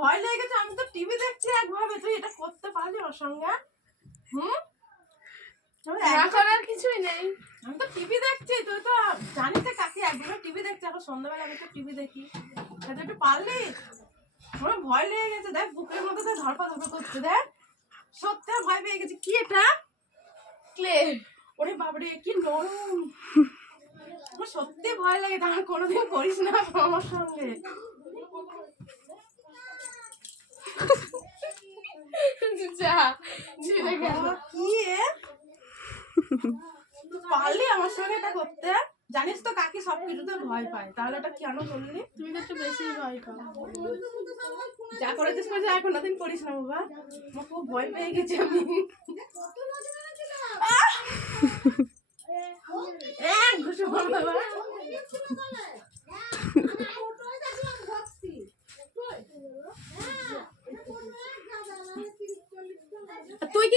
ভয় লেগে গেছে, আমি তো টিভি দেখছি একভাবে, তুই এটা করতে পারলি ওর সঙ্গে? কিছুই নেই, আমি তো টিভি দেখছি, তুই তো জানিস কাকি একবার টিভি দেখছি, এখন সন্ধ্যাবেলা আমি তো টিভি দেখি, সেটা একটু পারলি? আমার ভয় লেগে গেছে, দেখ বুকের মধ্যে ধরপা ধরপা করছে, দেখ সত্যি ভয় পেয়ে গেছে। কি এটা? ক্লে। ওরে বাবারে কি নরম, আমার সত্যি ভয় লাগে, তার কোনোদিন করিস না আমার সঙ্গে। কি পারলি আমার সঙ্গে এটা করতে? জানিস তো কাকি সবকিছুতে ভয় পায়, তাহলে এটা কেন করলি? তুমি তো একটু বেশি ভয় পাও। যা করেছিস করে যা, কোনোদিন করিস না বাবা, আমার খুব ভয় পেয়ে গেছি আমি। ঘুষে মার বাবা।